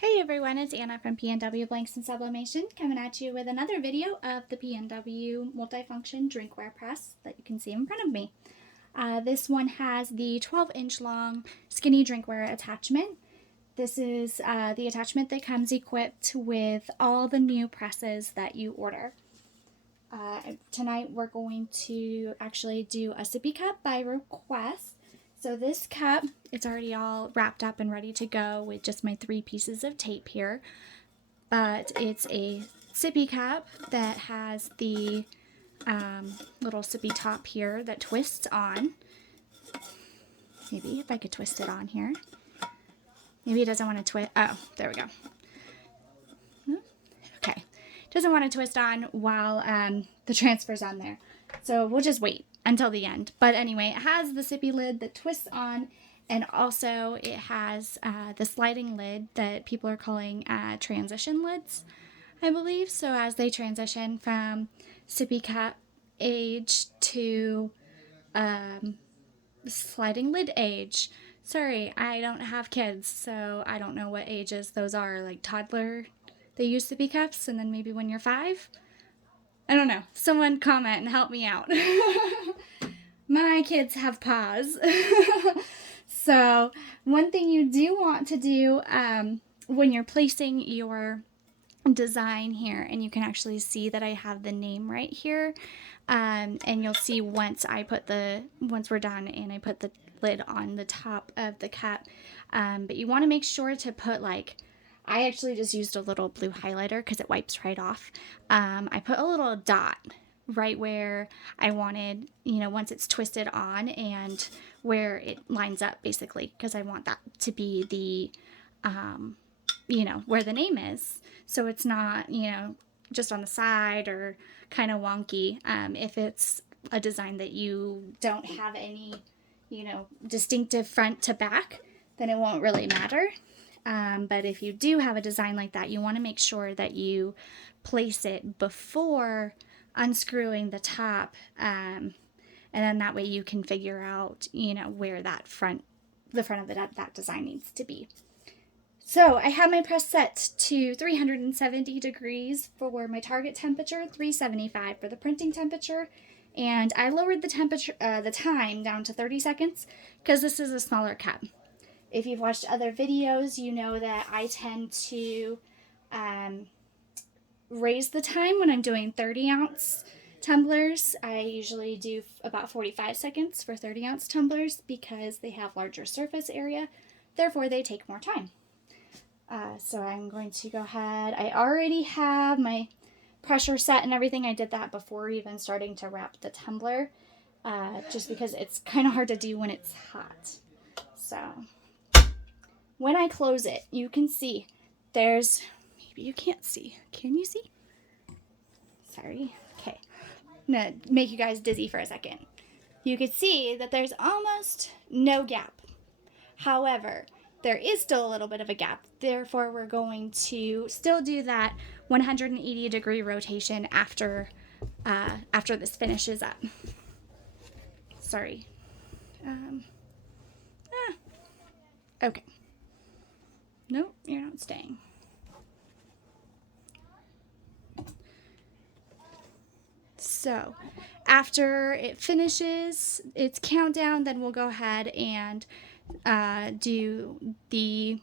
Hey everyone, it's Anna from PNW Blanks and Sublimation coming at you with another video of the PNW Multifunction Drinkware Press that you can see in front of me. This one has the 12-inch long skinny drinkware attachment. This is the attachment that comes equipped with all the new presses that you order. Tonight we're going to actually do a sippy cup by request. So this cup, it's already all wrapped up and ready to go with just my 3 pieces of tape here. But it's a sippy cup that has the little sippy top here that twists on. Maybe if I could twist it on here. Maybe it doesn't want to twist. Oh, there we go. Okay. Doesn't want to twist on while the transfer's on there. So we'll just wait until the end. But anyway, it has the sippy lid that twists on, and also it has the sliding lid that people are calling transition lids, I believe. So as they transition from sippy cup age to sliding lid age. Sorry, I don't have kids, so I don't know what ages those are. Like toddler, they use sippy cups, and then maybe when you're 5. I don't know. Someone comment and help me out. My kids have paws. So one thing you do want to do when you're placing your design here, and you can actually see that I have the name right here, and you'll see once we're done and I put the lid on the top of the cup, but you want to make sure to put, like, I actually just used a little blue highlighter because it wipes right off. I put a little dot right where I wanted, once it's twisted on and where it lines up, basically, because I want that to be the, where the name is. So it's not, just on the side or kind of wonky. If it's a design that you don't have any, distinctive front to back, then it won't really matter. But if you do have a design like that, you want to make sure that you place it before unscrewing the top, and then that way you can figure out, where the front of that design needs to be. So I have my press set to 370 degrees for my target temperature, 375 for the printing temperature, and I lowered the time down to 30 seconds because this is a smaller cup. If you've watched other videos, you know that I tend to raise the time when I'm doing 30-ounce tumblers. I usually do about 45 seconds for 30-ounce tumblers because they have larger surface area. Therefore, they take more time. So I'm going to go ahead. I already have my pressure set and everything. I did that before even starting to wrap the tumbler, just because it's kind of hard to do when it's hot. So when I close it, you can see maybe you can't see. Can you see? Sorry. Okay. I'm going to make you guys dizzy for a second. You can see that there's almost no gap. However, there is still a little bit of a gap. Therefore, we're going to still do that 180-degree rotation after this finishes up. Sorry. Okay. Nope, you're not staying. So, after it finishes its countdown, then we'll go ahead and do the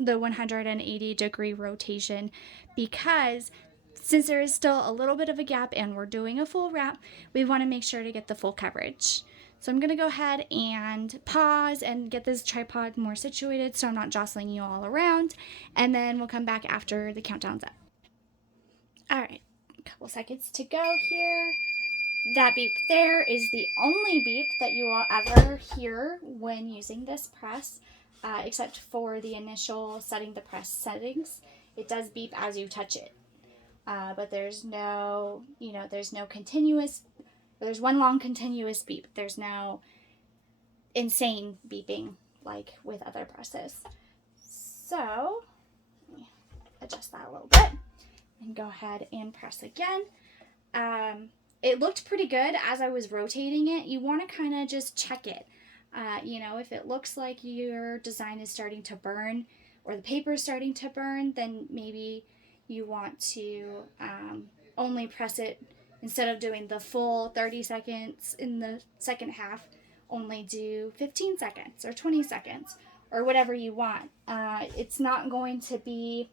180-degree rotation, because since there is still a little bit of a gap and we're doing a full wrap, we want to make sure to get the full coverage. So I'm going to go ahead and pause and get this tripod more situated so I'm not jostling you all around, and then we'll come back after the countdown's up. Alright, a couple seconds to go here. That beep there is the only beep that you will ever hear when using this press, except for the initial setting the press settings. It does beep as you touch it, but there's no, there's no continuous. There's one long continuous beep. There's no insane beeping like with other presses. So let me adjust that a little bit and go ahead and press again. It looked pretty good as I was rotating it. You want to kind of just check it. If it looks like your design is starting to burn or the paper is starting to burn, then maybe you want to only press it, instead of doing the full 30 seconds in the second half, only do 15 seconds or 20 seconds or whatever you want. It's not going to be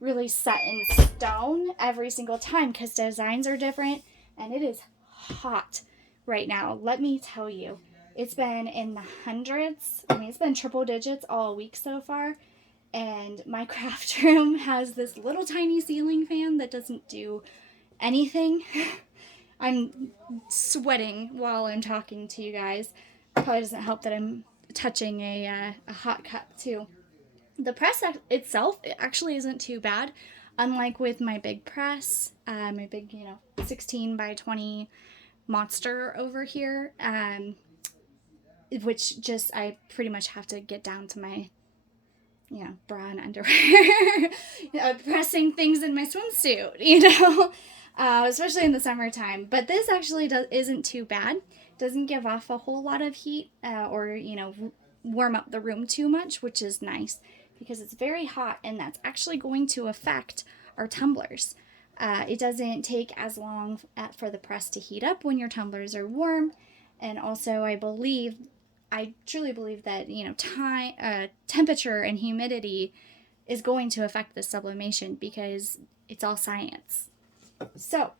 really set in stone every single time because designs are different, and it is hot right now. Let me tell you, it's been in the hundreds. I mean, it's been triple digits all week so far. And my craft room has this little tiny ceiling fan that doesn't do anything. I'm sweating while I'm talking to you guys. Probably doesn't help that I'm touching a hot cup too. The press itself actually isn't too bad. Unlike with my big press, my big, 16 by 20 monster over here, which just, I pretty much have to get down to my bra and underwear, pressing things in my swimsuit, especially in the summertime. But this actually isn't too bad. Doesn't give off a whole lot of heat or, warm up the room too much, which is nice because it's very hot, and that's actually going to affect our tumblers. It doesn't take as long for the press to heat up when your tumblers are warm. And also, I truly believe that, temperature and humidity is going to affect the sublimation because it's all science. So,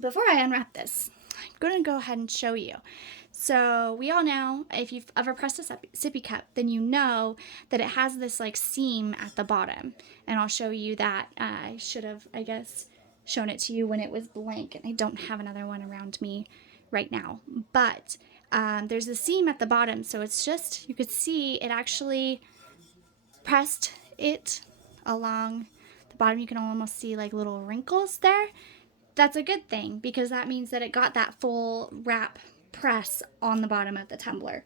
before I unwrap this, I'm going to go ahead and show you. So, we all know, if you've ever pressed a sippy cup, then you know that it has this like seam at the bottom. And I'll show you that. I should have, I guess, shown it to you when it was blank, and I don't have another one around me right now. But there's a seam at the bottom, so it's just, you could see it actually pressed it along the bottom. You can almost see like little wrinkles there. That's a good thing because that means that it got that full wrap press on the bottom of the tumbler.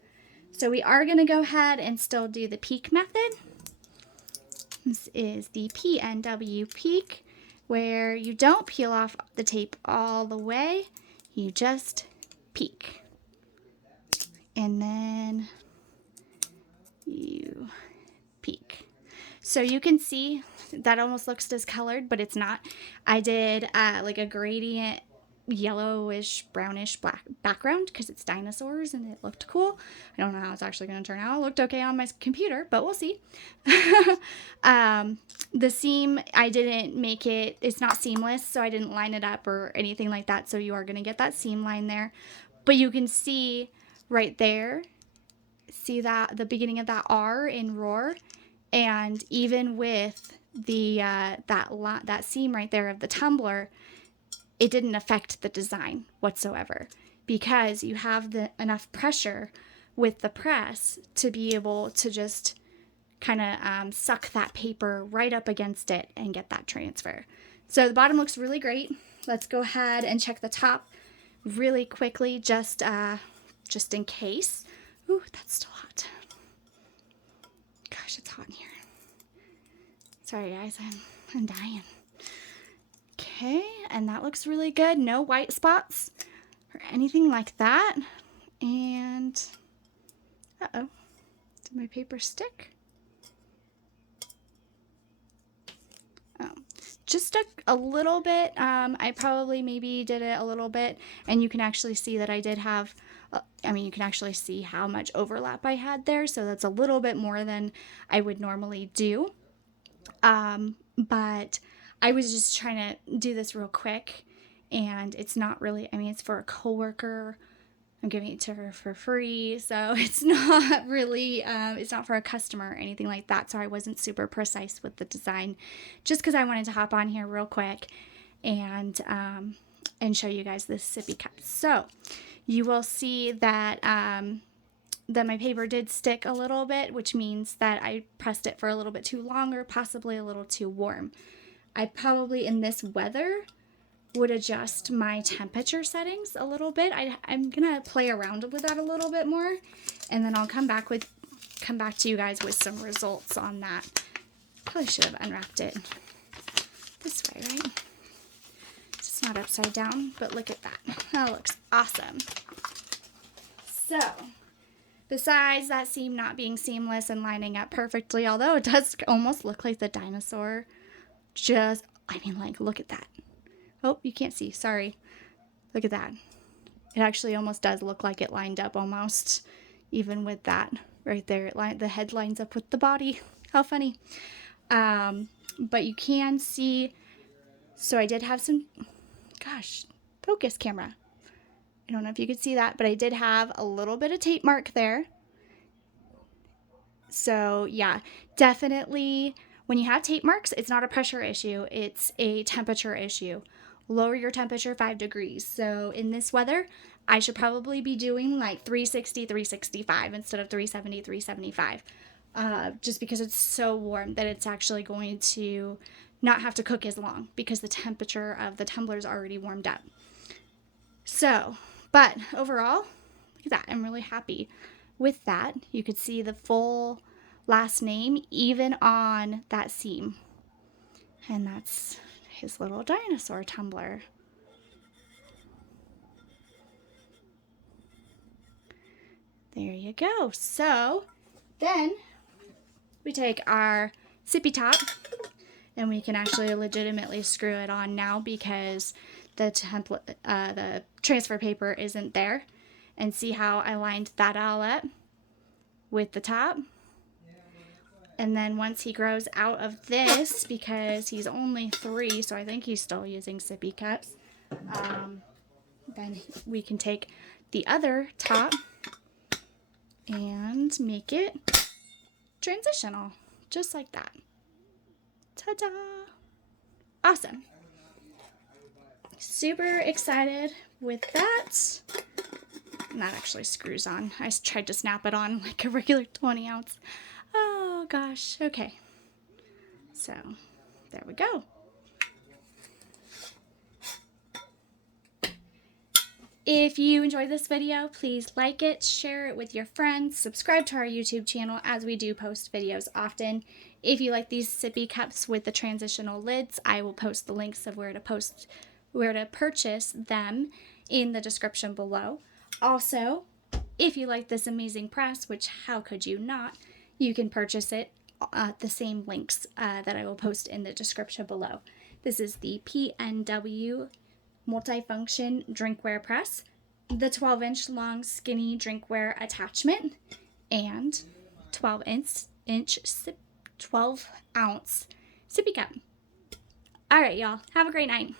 So we are going to go ahead and still do the peak method. This is the PNW peak, where you don't peel off the tape all the way, you just peek. And then you peek. So you can see that almost looks discolored, but it's not. I did like a gradient yellowish, brownish, black background because it's dinosaurs and it looked cool. I don't know how it's actually going to turn out. It looked okay on my computer, but we'll see. The seam, I didn't make it, it's not seamless, so I didn't line it up or anything like that. So you are going to get that seam line there. But you can see right there, see that the beginning of that R in roar, and even with the that seam right there of the tumbler, it didn't affect the design whatsoever because you have enough pressure with the press to be able to just kind of suck that paper right up against it and get that transfer. So the bottom looks really great. Let's go ahead and check the top really quickly, just in case. Ooh, that's still hot. Gosh, it's hot in here. Sorry guys, I'm dying. Okay, and that looks really good. No white spots or anything like that. And, uh-oh, did my paper stick? Oh, just a little bit. I probably maybe did it a little bit, and you can actually see that I did have, you can actually see how much overlap I had there, so that's a little bit more than I would normally do. But I was just trying to do this real quick, and it's not really, it's for a coworker. I'm giving it to her for free, so it's not really, it's not for a customer or anything like that, so I wasn't super precise with the design, just because I wanted to hop on here real quick and show you guys this sippy cup. So you will see that that my paper did stick a little bit, which means that I pressed it for a little bit too long or possibly a little too warm. I probably, in this weather, would adjust my temperature settings a little bit. I'm gonna play around with that a little bit more, and then I'll come back to you guys with some results on that. Probably should have unwrapped it this way, right? It's not upside down, but look at that. That looks awesome. So Besides that seam not being seamless and lining up perfectly, although it does almost look like the dinosaur. I mean, like, look at that. Oh, you can't see, sorry. Look at that. It actually almost does look like it lined up almost, even with that right there. The head lines up with the body. How funny. But you can see, so I did have some, gosh, focus camera. I don't know if you could see that, but I did have a little bit of tape mark there. So yeah, definitely when you have tape marks, it's not a pressure issue, it's a temperature issue. Lower your temperature 5 degrees. So in this weather, I should probably be doing like 360, 365 instead of 370, 375. Just because it's so warm that it's actually going to not have to cook as long because the temperature of the tumbler is already warmed up. So, but overall, look at that. I'm really happy with that. You could see the full last name even on that seam. And that's his little dinosaur tumbler. There you go. So then we take our sippy top and we can actually legitimately screw it on now because the template, the transfer paper isn't there. And see how I lined that all up with the top. And then once he grows out of this, because he's only 3, so I think he's still using sippy cups, then we can take the other top and make it transitional, just like that. Ta-da! Awesome. Super excited with that. And that actually screws on. I tried to snap it on like a regular 20 ounce. Oh gosh, okay. So there we go. If you enjoyed this video, please like it, share it with your friends, subscribe to our YouTube channel as we do post videos often. If you like these sippy cups with the transitional lids, I will post the links of where to purchase them in the description below. Also, if you like this amazing press, which how could you not, you can purchase it at the same links that I will post in the description below. This is the PNW Multifunction Drinkware Press, the 12-inch long skinny drinkware attachment, and 12-ounce sippy cup. All right, y'all. Have a great night.